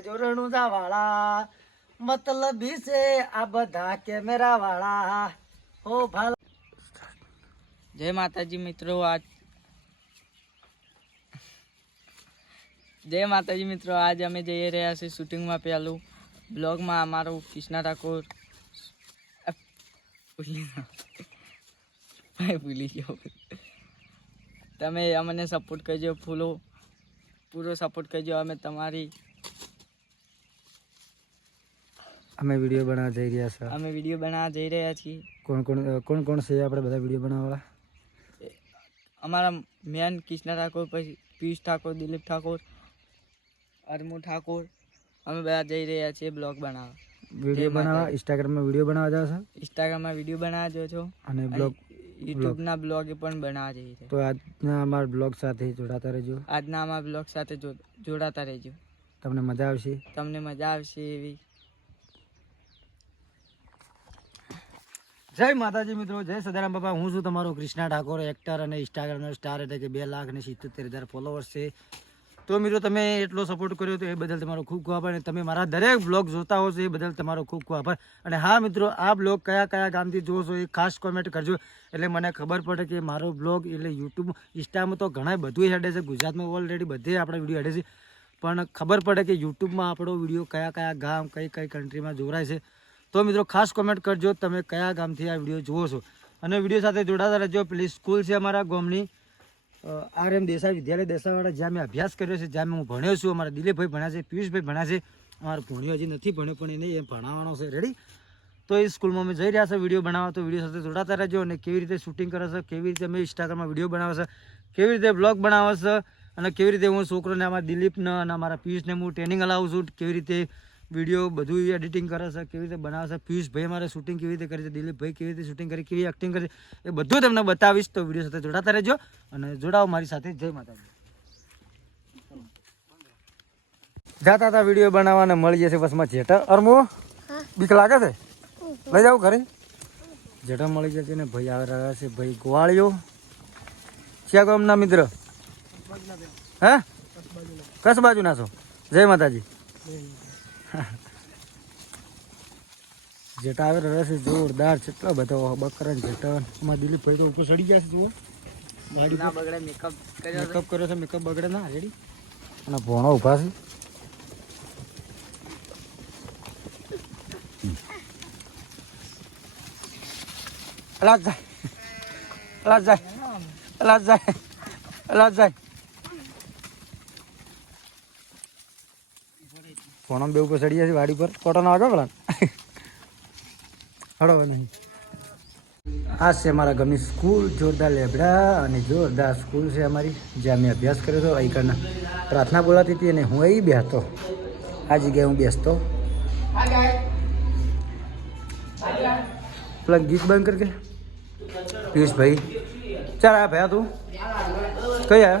કેજો રણુજા વાળા મતલબી છે આ બધા કેમેરા વાળા હો ભાલ. જય માતાજી મિત્રો, આજ જય માતાજી મિત્રો, આજ અમે જઈ રહ્યા છીએ શૂટિંગમાં પહેલું. બ્લોગમાં અમારું કૃષ્ણા ઠાકોર ભૂલી ગયો. તમે અમને સપોર્ટ કરજો, ફૂલો પૂરો સપોર્ટ કરજો. અમે તમારી અમે વીડિયો બનાવવા જઈ રહ્યા છીએ અમે વીડિયો બનાવવા જઈ રહ્યા છીએ. કોણ કોણ કોણ કોણ છે આપણે બધા વીડિયો બનાવવાળા અમારા મેન કૃષ્ણા ઠાકોર પછી પિયુષ ઠાકોર દિલીપ ઠાકોર અરમુ ઠાકોર અમે બધા જઈ રહ્યા છીએ બ્લોગ બનાવવા. વીડિયો બનાવવા? ઇન્સ્ટાગ્રામમાં વીડિયો બનાવવા જાવ છો? ઇન્સ્ટાગ્રામમાં વીડિયો બનાવજો છો. અને બ્લોગ યુટ્યુબના બ્લોગ પણ બનાવવા જઈ રહ્યા તો આજના અમારા બ્લોગ સાથે જોડાતા રહેજો. આજના અમારા બ્લોગ સાથે જોડાતા રહેજો. તમને મજા આવશે? તમને મજા આવશે એવી. જય માતાજી મિત્રો, જય સદારામ બાપા. હું છું તમારો કૃષ્ણા ઠાકોર એક્ટર અને ઇન્સ્ટાગ્રામનો સ્ટાર એટલે કે બે લાખ ને સિત્તોતેર હજાર ફોલોવર્સ છે. તો મિત્રો, તમે એટલો સપોર્ટ કર્યો તો એ બદલ તમારો ખૂબ ખૂબ આભાર. અને તમે મારા દરેક બ્લોગ જોતા હો છો એ બદલ તમારો ખૂબ ખૂબ આભાર. અને હા મિત્રો, આ બ્લોગ કયા કયા ગામથી છો એ ખાસ કોમેન્ટ કરજો. એટલે મને ખબર પડે કે મારો બ્લોગ એટલે યુટ્યુબ ઇન્સ્ટામાં તો ઘણા બધું હેડે છે. ગુજરાતમાં ઓલરેડી બધે આપણે વીડિયો હેડે છે. પણ ખબર પડે કે યુટ્યુબમાં આપણો વીડિયો કયા કયા ગામ, કઈ કઈ કન્ટ્રીમાં જોવરાય છે. તો મિત્રો ખાસ કોમેન્ટ કરજો, તમે કયા ગામથી આ વીડિયો જુઓ છો. અને વીડિયો સાથે જોડાતા રહેજો. પેલી સ્કૂલ છે અમારા ગામની. આર એમ દેસાઈ વિદ્યાલય દેસાઈવાળા જ્યાં મેં અભ્યાસ કર્યો છે, જ્યાં હું ભણ્યો છું. અમારા દિલીપભાઈ ભણ્યા છે, પિયુષભાઈ ભણ્યા છે. અમારો ભણ્યો હજી નથી ભણ્યો, પણ એને એ ભણાવવાનો છે. રેડી તો એ સ્કૂલમાં અમે જઈ રહ્યા છે વીડિયો બનાવવા. તો વીડિયો સાથે જોડાતા રહેજો અને કેવી રીતે શૂટિંગ કરે છે, કેવી રીતે અમે ઇન્સ્ટાગ્રામમાં વીડિયો બનાવે છે, કેવી રીતે બ્લોગ બનાવે છે, અને કેવી રીતે હું છોકરોને અમારા દિલીપને અને અમારા પિયુષને હું ટ્રેનિંગ અલાવું છું, કેવી રીતે વીડિયો બધું એડિટિંગ કરે છે કેવી રીતે બનાવે છે પિયુષભાઈ મારે શૂટિંગ કેવી રીતે કરે છે દિલીપભાઈ કેવી રીતે શૂટિંગ કરી કેવી એક્ટિંગ કરે એ બધું તમને બતાવીશ. તો વીડિયો સાથે જોડાતા રહેજો અને જોડાઓ મારી સાથે. જય માતાજી. જાતા હતા વીડિયો બનાવવાને મળી જશે બસમાં જેઠા. અરમો બીક લાગે છે? લઈ જાવ ઘરે. જેઠા મળી જશે ને ભાઈ આવી રહ્યા છે. ભાઈ ગોવાળીઓ. ક્યાં ગામના મિત્ર? હે? કસ બાજુ ના છો? જય માતાજી. જેટા આવે રહ્યા જોરદાર કેટલા બધો બકરા ને જેટા એમાં દિલીપભાઈ તો ઉપર ચડી ગયા છે જુઓ. ના બગડે મેકઅપ કર્યો મેકઅપ કર્યો છે મેકઅપ બગડે. ના રેડી અને ભોણો ઊભા છે. અલાજ જાય. અલાજ જાય. અલાજ જાય. અલાજ જાય. ભોણો બે ઉપર ચડી છે વાડી પર? કોટન આગળ પેલા હડો નહીં. આ છે અમારા ઘરની સ્કૂલ, જોરદાર લેબડા અને જોરદાર સ્કૂલ છે અમારી જ્યાં મેં અભ્યાસ કર્યો હતો અહીંકરના પ્રાર્થના બોલાતી હતી અને હું અહીં બેસતો આ જગ્યાએ હું બેસતો. પેલા ગીત બંધ કર કે. પિયુષભાઈ. ચાલ આ ભયા તું. આવ્યા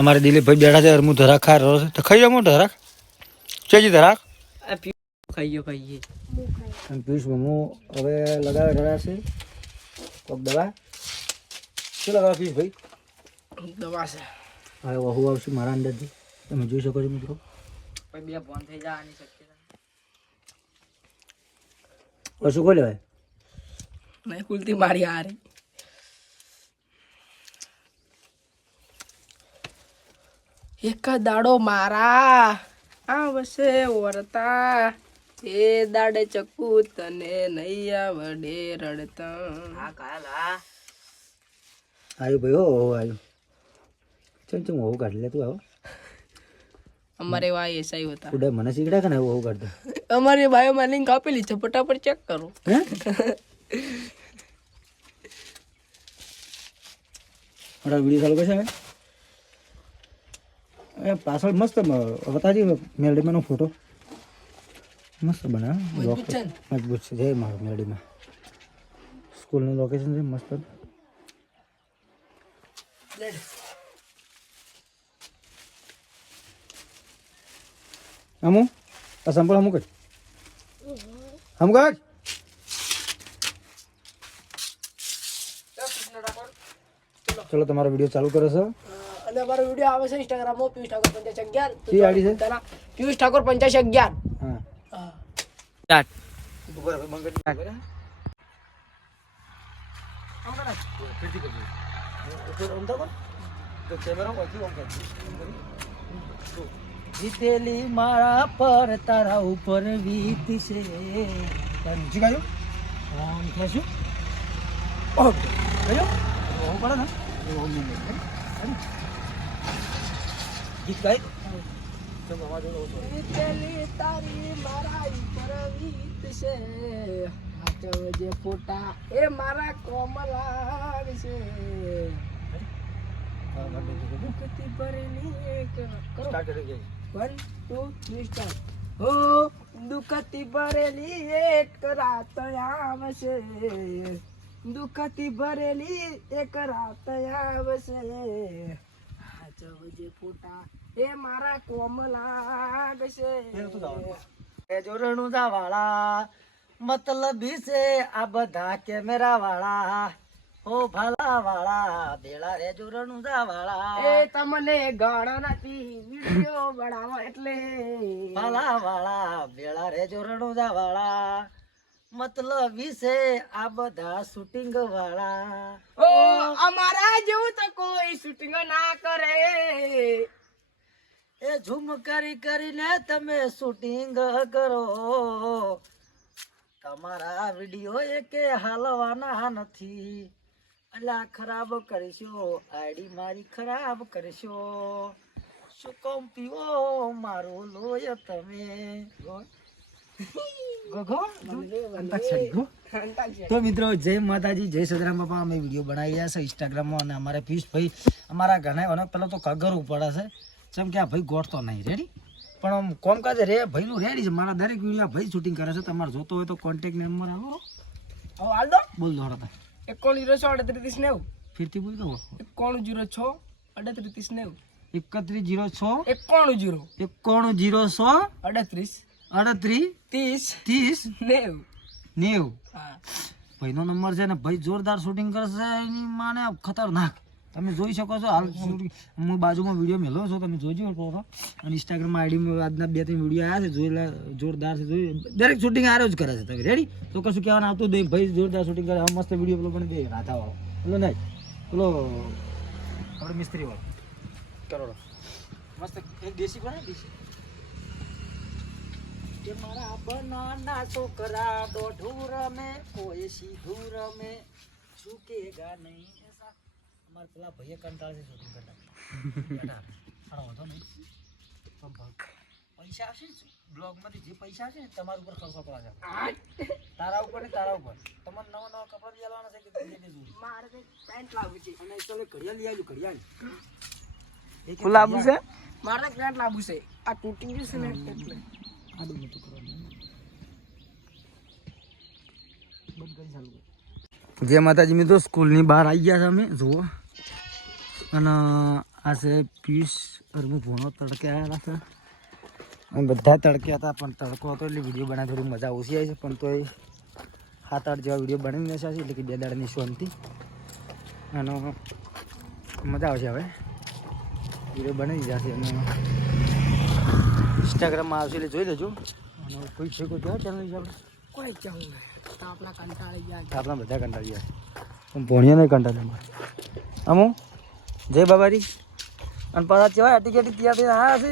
અમારે દિલીપભાઈ બેઠા છે હું ધરાક ખા રહ્યો છે. તો ખાઈ જાવ ધરાક. ચેજી ધરાક. આ પીવું ખાઈએ ખાઈએ અને પિયુષ મમ્મુ હવે લગાવે રહ્યા છે. કોક દવા? શું લગાવે પિયુષ ભાઈ? દવા છે. હવે વહુ આવશે મારા અંદરથી. તમે જોઈ શકો છો મિત્રો. બે ફોન થઈ જાય આની શક્યતા કશું કોઈ લેવાય. નહીં કુલતી મારી હારી. એક દાડો મારા. આવશે ઓરતા. એ દાડે ચકુ તને નહીં આવડે રડતા. હા કાલ હા. આવ્યું ભાઈ હો હો આવ્યું ચમ ચમ હોવું કાઢી લે તું આવો. અમારે વા એસઆઈ હતા. ઉડે મને શીખડા કે ને હોવું અમારે અમારી બાયોમાં લિંક આપેલી છે ફટાફટ ચેક કરો. હે? મારા વીડિયો ચાલુ કરશે હવે એ પાછળ મસ્ત બતાજી મેલડીમાંનો ફોટો મસ્ત બના મજબૂત છે જય મારો મેલડીમાં સ્કૂલનું લોકેશન છે મસ્ત. અમુ આ સંપલ અમુક જ. અમુક જ ચલો તમારો વીડિયો ચાલુ કરો છો. અને અમારો વીડિયો આવે છે ઇન્સ્ટાગ્રામમાં પિયુષ ઠાકોર પંચાશ અગિયાર. કઈ આડી છે? તેના પિયુષ ઠાકોર પંચાશ અગિયાર. હા. હા. જીતેલી મારા પર તારા ઉપર વીત છે જી ગાયું? આમ થશું ઓહ ગાયું ઓહ પડે ને? નહીં નહીં ગીત ગાય? અવાજ વીતેલી તારી મારા ઉપર વીત છે. હાચવજે ફોટા એ મારા કોમલા છે. મુકતી ભરેલી એક કરો. સ્ટાર્ટ કરી ગઈ વન ટુ થ્રી સ્ટાર્ટ હો દુખતી ભરેલી એક રાત આવશે. દુખતી ભરેલી એક રાત આવશે. હાચવજે ફોટા. એ મારા કોમલા જોરણું વાળા મતલબી છે આ બધા કેમેરા વાળા. ઓ ભાલા વાળા ભેળા રે જોરણું વાળા એ તમને ગાણા નથી વિડિયો બનાવો એટલે. ભાલા વાળા બેડા રે જોરણું વાળા મતલબી છે આ બધા શૂટિંગ વાળા. ઓ અમારા જેવું તો કોઈ શૂટિંગ ના કરે. એ ઝૂમ કરી કરીને તમે શૂટિંગ કરો. તમારા વીડિયો એકે હાલવાના નથી. અલા ખરાબ કરશો. આઈડી મારી ખરાબ કરશો. શું કોમ પીવો? મારું લોય તમે. તો મિત્રો જય માતાજી જય સદરામ બાપા. અમે વીડિયો બનાવી રહ્યા છે ઇન્સ્ટાગ્રામમાં અને અમારે પિયુષભાઈ અમારા ઘણા અને પેલા તો કગર પડે છે. જેમ કે આ ભાઈ ગોઠતો નહીં રેડી પણ આમ કોમકાજ રે ભાઈનું રેડી છે. મારા દરેક વીડિયો ભાઈ શૂટિંગ કરે છે. તમારે જોતો હોય તો કોન્ટેક્ટ નંબર આવો. આવો હાલ દો. બોલ દો હળતા એકોણ જીરો છ અડત્રીસ નેવું. ફીરથી બોલ દો. એકોણ જીરો છ અડત્રીસ નેવું. એકત્રીસ જીરો છ એકોણ જીરો એકોણ જીરો સો અડત્રીસ અડત્રીસ ત્રીસ. ત્રીસ? નેવ. નેવ. ભાઈનો નંબર છે ને ભાઈ જોરદાર શૂટિંગ કરશે એની માને ખતરનાક. તમે જોઈ શકો છો હાલ શૂટિંગ હું બાજુમાં વીડિયો મેલો છો તમે જોજો તો અને ઇન્સ્ટાગ્રામ આઈડીમાં આજના બે ત્રણ વીડિયો આવ્યા છે જોયેલા જોરદાર છે જોઈ દરેક શૂટિંગ આરો જ કરે છે તમે રેડી તો કશું કહેવાનું આવતું નહીં ભાઈ જોરદાર શૂટિંગ કરે મસ્ત વીડિયો પેલો પણ દે રાધા વાળો. પેલો નહીં પેલો આપણે મિસ્ત્રી વાળો. કરોડો મસ્ત એક દેશી કોને દેશી? કે મારા બનાના છોકરા દોઢું રમે કોઈ સીધું રમે. ચૂકેગા નહીં? એસા અમારા પેલા ભાઈએ કંટાળ છે શૂટિંગ કરતા. સારો વાંધો નહીં. પણ પૈસા આવશે ને બ્લોગમાંથી જે પૈસા આવશે ને તમારા ઉપર ખર્ચો કરવા છે તારા ઉપર ને તારા ઉપર. તમારે નવા નવા કપડા લઈ આવવાના છે કે મારે પેન્ટ લાવવું છે. અને ચલો ઘડિયાળ લઈ આવ્યું ઘડિયાળ. લાવવું છે? મારે પેન્ટ લાવવું છે. આ તૂટી ગયું છે ને એટલે. આડું નતું કરવાનું બંધ માતાજી મિત્રો, સ્કૂલની બહાર આવી ગયા છે અમે, જુઓ. અને આ છે પીસ અરમુ ભૂણો તડકે આવેલા છે અમે બધા તડકે હતા, પણ તડકો હતો એટલે વીડિયો બનાવી થોડી મજા ઓછી આવી છે, પણ તોય સાત આઠ જેવા વીડિયો બનાવી દેશે એટલે કે બે દાડાની શાંતિ. અને મજા આવશે હવે. વીડિયો બનાવી જશે અને ઇન્સ્ટાગ્રામમાં આવશે એટલે જોઈ લેજો. અને કોઈ છે કોઈ કહેવાય ચેનલ આપણે કોઈ ચેનલ નહીં. આપણા કંટાળી ગયા આપણા બધા કંટાળી ગયા પણ ભણ્યા નહીં કંટાળી અમારે. અમુ જય બાબારી અને પાછા કેવાય અટી ગેટી ત્યાં થઈને હા છે.